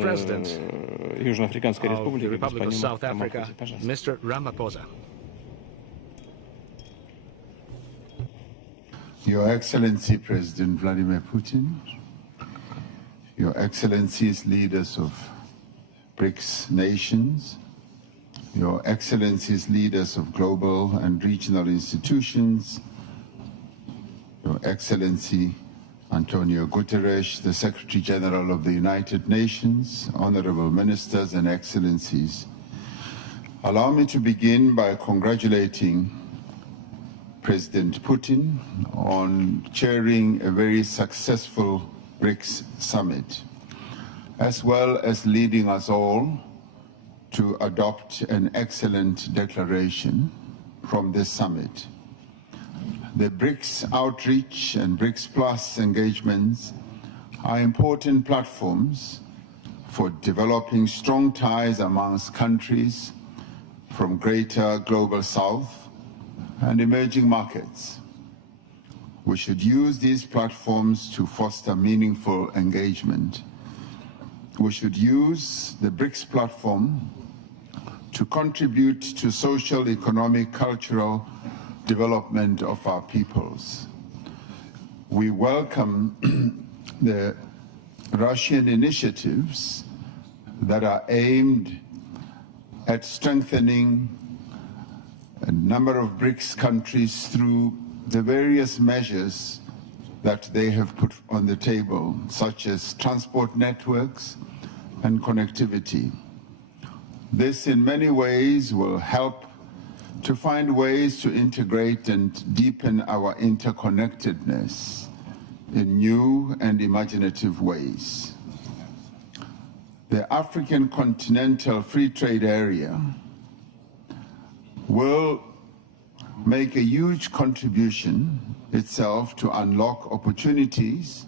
President Южноафриканской of the Республики, Republic of господину South Africa, Рамапhoсе. Пожалуйста. Mr. Ramaphosa. Your Excellency President Vladimir Putin, Your Excellencies leaders of BRICS nations, Your Excellencies leaders of global and regional institutions, Your Excellency Antonio Guterres, the Secretary General of the United Nations, honorable ministers and excellencies. Allow me to begin by congratulating President Putin on chairing a very successful BRICS summit, as well as leading us all to adopt an excellent declaration from this summit. The BRICS outreach and BRICS Plus engagements are important platforms for developing strong ties amongst countries from greater global south and emerging markets. We should use these platforms to foster meaningful engagement. We should use the BRICS platform to contribute to social, economic, cultural development of our peoples. We welcome the Russian initiatives that are aimed at strengthening a number of BRICS countries through the various measures that they have put on the table, such as transport networks and connectivity. This in many ways will help to find ways to integrate and deepen our interconnectedness in new and imaginative ways. The African Continental Free Trade Area will make a huge contribution itself to unlock opportunities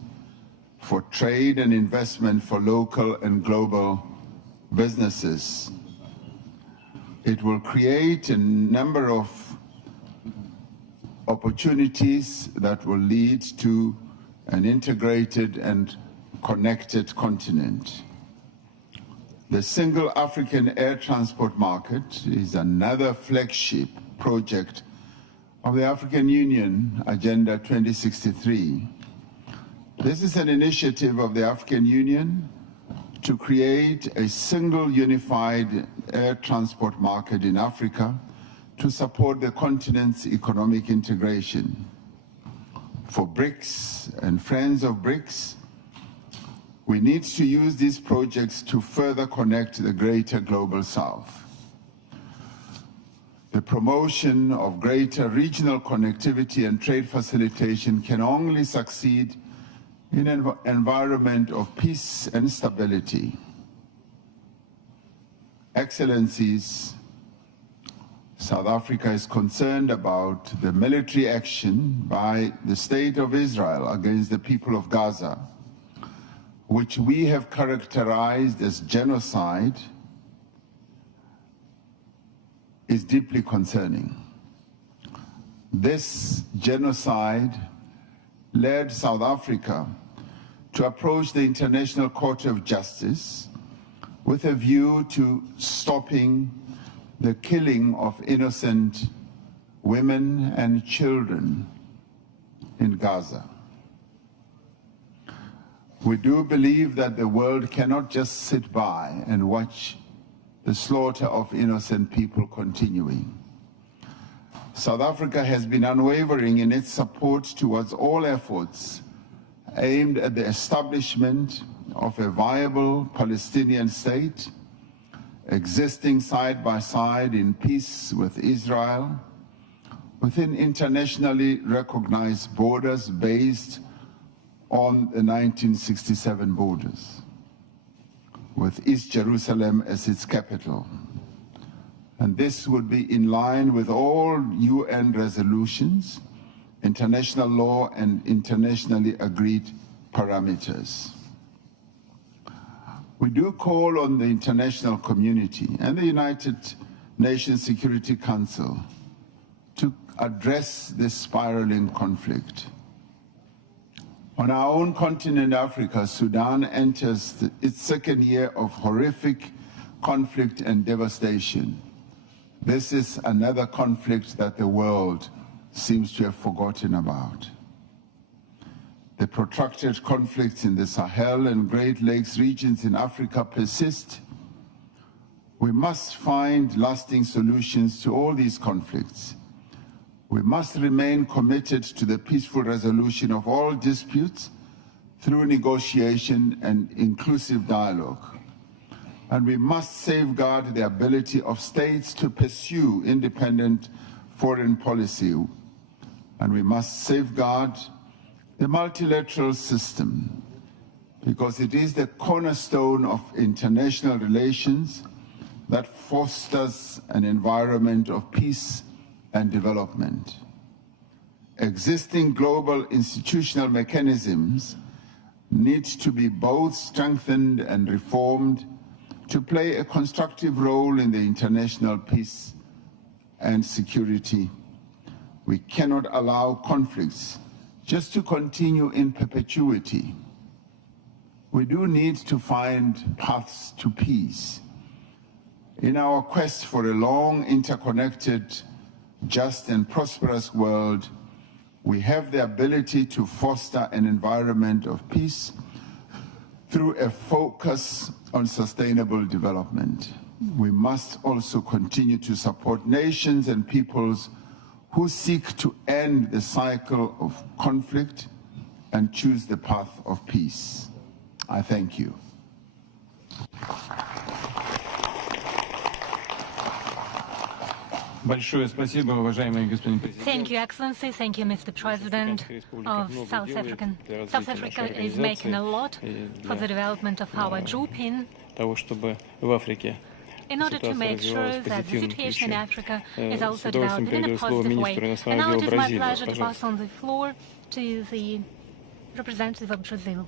for trade and investment for local and global businesses. It will create a number of opportunities that will lead to an integrated and connected continent. The Single African Air Transport Market is another flagship project of the African Union Agenda 2063. This is an initiative of the African Union to create a single unified air transport market in Africa to support the continent's economic integration. For BRICS and friends of BRICS, we need to use these projects to further connect the greater global south. The promotion of greater regional connectivity and trade facilitation can only succeed in an environment of peace and stability. Excellencies, South Africa is concerned about the military action by the State of Israel against the people of Gaza, which we have characterized as genocide, is deeply concerning. This genocide led South Africa to approach the International Court of Justice with a view to stopping the killing of innocent women and children in Gaza. We do believe that the world cannot just sit by and watch the slaughter of innocent people continuing. South Africa has been unwavering in its support towards all efforts aimed at the establishment of a viable Palestinian state, existing side by side in peace with Israel, within internationally recognized borders based on the 1967 borders, with East Jerusalem as its capital. And this would be in line with all UN resolutions, international law, and internationally agreed parameters. We do call on the international community and the United Nations Security Council to address this spiraling conflict. On our own continent, Africa, Sudan enters its second year of horrific conflict and devastation. This is another conflict that the world seems to have forgotten about. The protracted conflicts in the Sahel and Great Lakes regions in Africa persist. We must find lasting solutions to all these conflicts. We must remain committed to the peaceful resolution of all disputes through negotiation and inclusive dialogue. And we must safeguard the ability of states to pursue independent foreign policy. And we must safeguard the multilateral system, because it is the cornerstone of international relations that fosters an environment of peace and development. Existing global institutional mechanisms need to be both strengthened and reformed to play a constructive role in the international peace and security. We cannot allow conflicts just to continue in perpetuity. We do need to find paths to peace. In our quest for a long, interconnected, just and prosperous world, we have the ability to foster an environment of peace through a focus on sustainable development. We must also continue to support nations and peoples who seek to end the cycle of conflict and choose the path of peace. I thank you. Thank you, Excellency. Thank you, Mr. President of South Africa. South Africa is making a lot for the development of our JUPIN in order to make sure that the situation in Africa is also developed in a positive way. And now it is my pleasure to pass on the floor to the representative of Brazil.